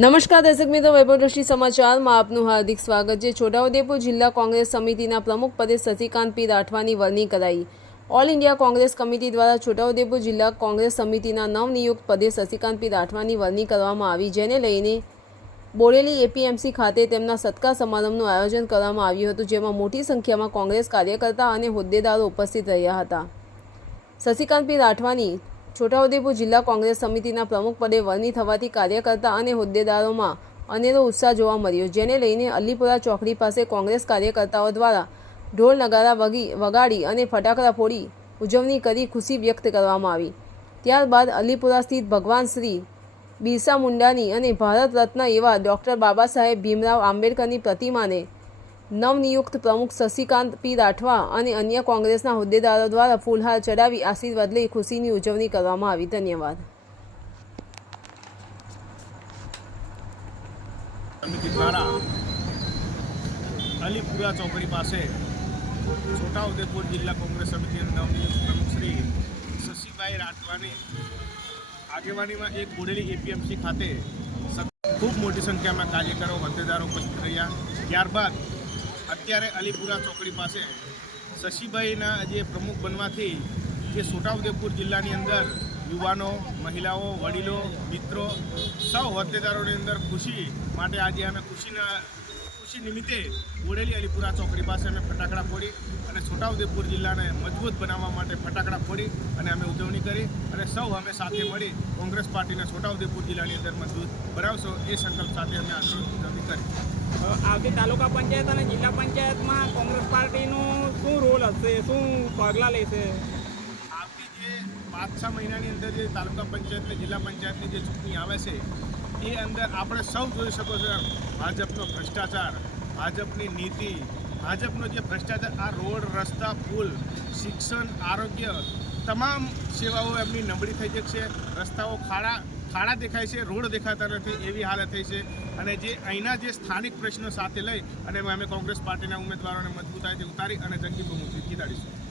નમસ્કાર, દર્શક મિત્રો વૈભવ સમાચારમાં આપનું હાર્દિક સ્વાગત છે. છોટાઉદેપુર જિલ્લા કોંગ્રેસ સમિતિના પ્રમુખ પદે શશિકાંત પી રાઠવાની વરણી કરાઈ. ઓલ ઇન્ડિયા કોંગ્રેસ કમિટી દ્વારા છોટાઉદેપુર જિલ્લા કોંગ્રેસ સમિતિના નવનિયુક્ત પદે શશિકાંત પી રાઠવાની વરણી કરવામાં આવી, જેને લઈને બોરેલી એપીએમસી ખાતે તેમના સત્કાર સમારંભનું આયોજન કરવામાં આવ્યું હતું, જેમાં મોટી સંખ્યામાં કોંગ્રેસ કાર્યકર્તા અને હોદ્દેદારો ઉપસ્થિત રહ્યા હતા. શશિકાંત પી રાઠવાની છોટાઉદેપુર જિલ્લા કોંગ્રેસ સમિતિના પ્રમુખ પદે વરણી થવાથી કાર્યકર્તા અને હોદ્દેદારોમાં અનેરો ઉત્સાહ જોવા મળ્યો. જેને લઈને અલીપુરા ચોકડી પાસે કોંગ્રેસ કાર્યકર્તાઓ દ્વારા ઢોલ નગારા વગી, વગાડી અને ફટાકડા ફોડી ઉજવણી કરી ખુશી વ્યક્ત કરવામાં આવી. ત્યારબાદ અલીપુરા સ્થિત ભગવાન શ્રી બિરસા મુંડાની અને ભારત રત્ન એવા ડૉક્ટર બાબા સાહેબ ભીમરાવ આંબેડકરની પ્રતિમાને નવનિયુક્ત પ્રમુખ શશિકાંત પી રાઠવા અને અન્ય કોંગ્રેસના હોદ્દેદારો દ્વારા ફૂલહાર ચડાવી આશીર્વાદ લઈ ખુશીની ઉજવણી કરવામાં આવી. ધન્યવાદ. અલીપુરા ચોકડી પાસે છોટાઉદેપુર જિલ્લા કોંગ્રેસ સમિતિના નવનિયુક્ત પ્રમુખ શ્રી શશીભાઈ રાઠવાની આગેવાનીમાં એક બોડેલી એપીએમસી ખાતે ખૂબ મોટી સંખ્યામાં કાર્યકરો, હોદ્દેદારો ઉપસ્થિત રહ્યા. ત્યારબાદ અત્યારે અલીપુરા ચોકડી પાસે શશીભાઈના જે પ્રમુખ બનવાથી જે છોટાઉદેપુર જિલ્લાની અંદર યુવાનો, મહિલાઓ, વડીલો, મિત્રો સૌ હોદ્દેદારોની અંદર ખુશી માટે આજે અમે ખુશીના ખુશી નિમિત્તે બોડેલી અલીપુરા ચોકડી પાસે અમે ફટાકડા ફોડી અને છોટાઉદેપુર જિલ્લાને મજબૂત બનાવવા માટે ફટાકડા ફોડી અને અમે ઉજવણી કરી અને સૌ અમે સાથે મળી કોંગ્રેસ પાર્ટીને છોટાઉદેપુર જિલ્લાની અંદર મજબૂત બનાવશો એ સંકલ્પ સાથે અમે ઉજવણી કરી. આવતી તાલુકા પંચાયત અને જિલ્લા પંચાયતમાં કોંગ્રેસ પાર્ટીનો શું રોલ હશે? શું પગલાં લેશે? આવતી જે પાંચ છ મહિનાની અંદર જે તાલુકા પંચાયત અને જિલ્લા પંચાયતની જે ચૂંટણી આવે છે એ અંદર આપણે સૌ જોઈ શકો છો ભાજપનો ભ્રષ્ટાચાર, ભાજપની નીતિ, ભાજપનો જે ભ્રષ્ટાચાર, આ રોડ, રસ્તા, પુલ, શિક્ષણ, આરોગ્ય, તમામ સેવાઓ એમની નબળી થઈ ગઈ છે રસ્તાઓ ખાડા ખાડા દેખાય છે, રોડ દેખાતા નથી, એવી હાલત થઈ છે. અને જે અહીંના જે સ્થાનિક પ્રશ્નો સાથે લઈ અને અમે કોંગ્રેસ પાર્ટીના ઉમેદવારોને મજબૂતાઈથી ઉતારી અને જંગી બહુમતી જીતાડીશું